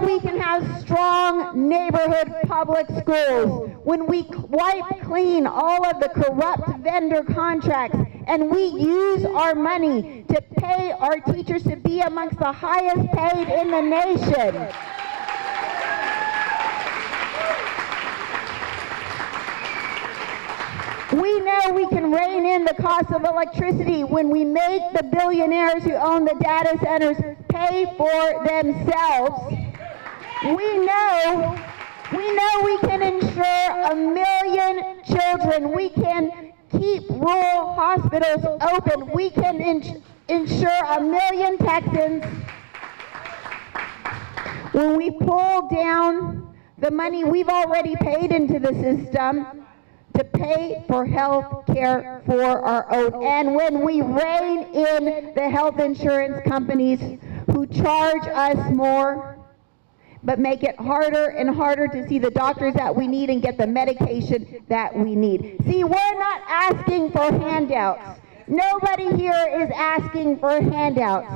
know we can have strong neighborhood public schools when we wipe clean all of the corrupt vendor contracts and we use our money to pay our teachers to be amongst the highest paid in the nation. We know we can rein in the cost of electricity when we make the billionaires who own the data centers pay for themselves. We know we can insure 1 million children. We can keep rural hospitals open. We can insure 1 million Texans. When we pull down the money we've already paid into the system to pay for health care for our own, and when we rein in the health insurance companies who charge us more but make it harder and harder to see the doctors that we need and get the medication that we need. See, we're not asking for handouts. Nobody here is asking for handouts.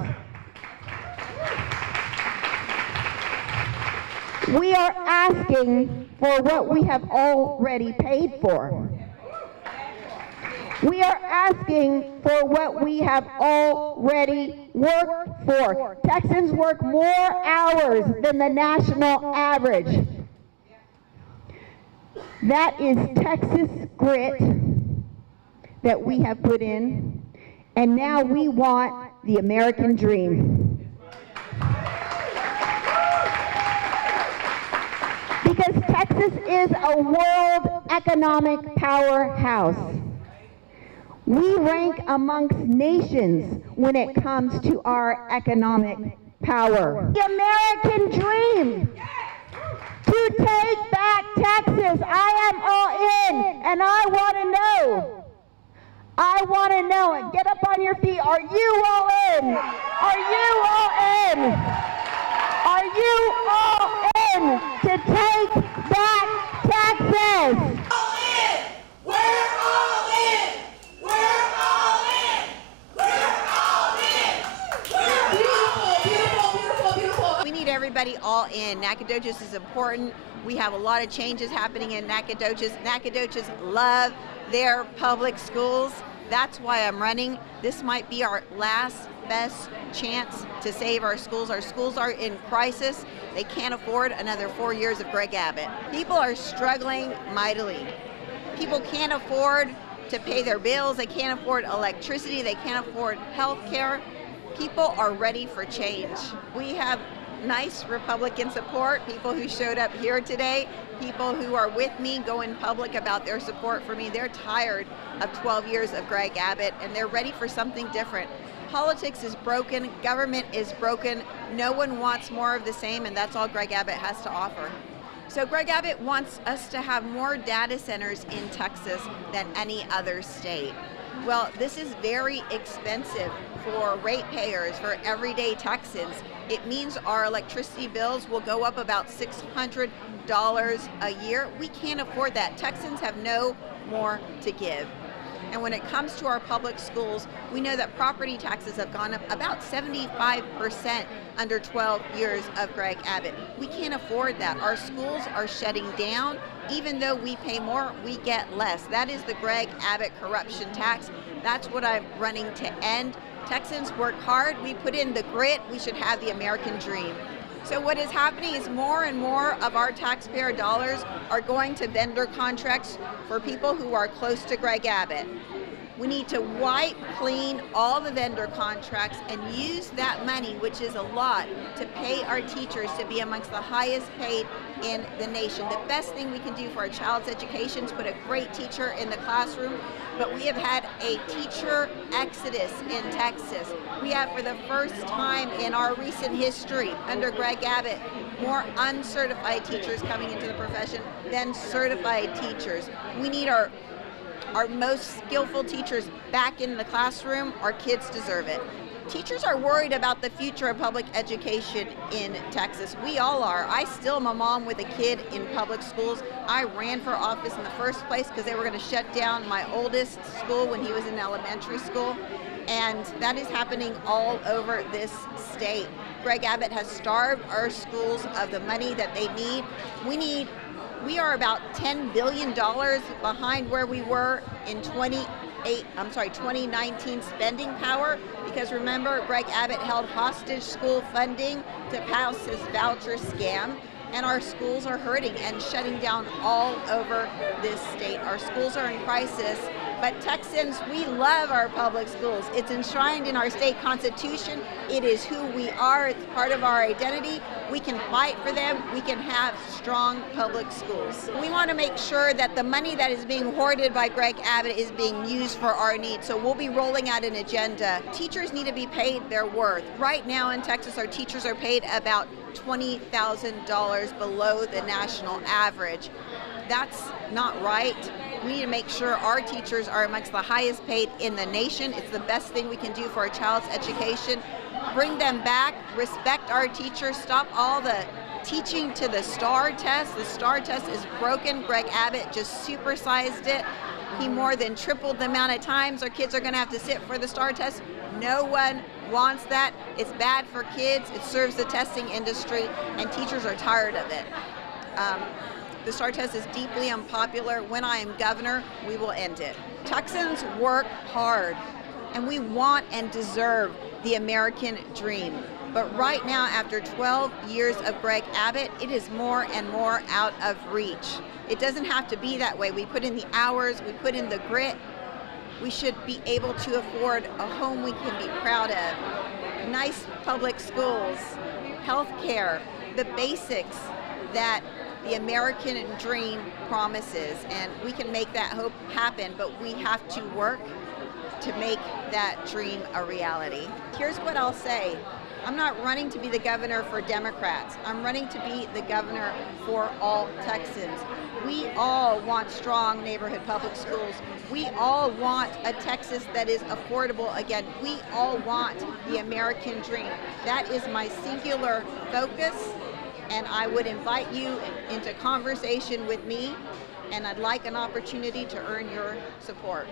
We are asking for what we have already paid for. We are asking for what we have already worked for. Texans work more hours than the national average. That is Texas grit that we have put in, and now we want the American dream. Because Texas is a world economic powerhouse. We rank amongst nations when it comes to our economic power. The American dream to take back Texas. I am all in, and I want to know. I want to know it. Get up on your feet. Are you all in? Are you all in? Are you all in to take back Texas? All in! We're all in! We're all in! We're all in! We're beautiful, beautiful, beautiful, beautiful. We need everybody all in. Nacogdoches is important. We have a lot of changes happening in Nacogdoches. Nacogdoches love their public schools. That's why I'm running. This might be our last best chance to save our schools. Our schools are in crisis. They can't afford another 4 years of Greg Abbott. People are struggling mightily. People can't afford to pay their bills. They can't afford electricity. They can't afford health care. People are ready for change. We have nice Republican support, people who showed up here today, people who are with me going public about their support for me. They're tired of 12 years of Greg Abbott, and they're ready for something different. Politics is broken, government is broken, no one wants more of the same, and that's all Greg Abbott has to offer. So Greg Abbott wants us to have more data centers in Texas than any other state. Well, this is very expensive for ratepayers, for everyday Texans. It means our electricity bills will go up about $600 a year. We can't afford that. Texans have no more to give. And when it comes to our public schools, we know that property taxes have gone up about 75% under 12 years of Greg Abbott. We can't afford that. Our schools are shutting down. Even though we pay more, we get less. That is the Greg Abbott corruption tax. That's what I'm running to end. Texans work hard. We put in the grit. We should have the American dream. So what is happening is more and more of our taxpayer dollars are going to vendor contracts for people who are close to Greg Abbott. We need to wipe clean all the vendor contracts and use that money, which is a lot, to pay our teachers to be amongst the highest paid in the nation. The best thing we can do for our child's education is put a great teacher in the classroom, but we have had a teacher exodus in Texas. We have, for the first time in our recent history under Greg Abbott, more uncertified teachers coming into the profession than certified teachers. We need our most skillful teachers back in the classroom. Our kids deserve it. Teachers are worried about the future of public education in Texas. We all are. I still am a mom with a kid in public schools. I ran for office in the first place because they were going to shut down my oldest school when he was in elementary school. And that is happening all over this state. Greg Abbott has starved our schools of the money that they need. We are about $10 billion behind where we were in 2019 spending power, because remember, Greg Abbott held hostage school funding to pass his voucher scam, and our schools are hurting and shutting down all over this state. Our schools are in crisis, but Texans, we love our public schools. It's enshrined in our state constitution. It is who we are. It's part of our identity. We can fight for them. We can have strong public schools. We want to make sure that the money that is being hoarded by Greg Abbott is being used for our needs. So we'll be rolling out an agenda. Teachers need to be paid their worth. Right now in Texas, our teachers are paid about $20,000 below the national average. That's not right. We need to make sure our teachers are amongst the highest paid in the nation. It's the best thing we can do for a child's education. Bring them back, respect our teachers, stop all the teaching to the STAR test. The STAR test is broken. Greg Abbott just supersized it. He more than tripled the amount of times our kids are going to have to sit for the STAR test. No one wants that. It's bad for kids. It serves the testing industry, and teachers are tired of it. The STAR test is deeply unpopular. When I am governor, we will end it. Texans work hard, and we want and deserve the American dream. But right now, after 12 years of Greg Abbott, it is more and more out of reach. It doesn't have to be that way. We put in the hours, we put in the grit. We should be able to afford a home we can be proud of, nice public schools, health care, the basics that the American dream promises, and we can make that hope happen, but we have to work to make that dream a reality. Here's what I'll say. I'm not running to be the governor for Democrats. I'm running to be the governor for all Texans. We all want strong neighborhood public schools. We all want a Texas that is affordable again. We all want the American dream. That is my singular focus, and I would invite you into conversation with me, and I'd like an opportunity to earn your support.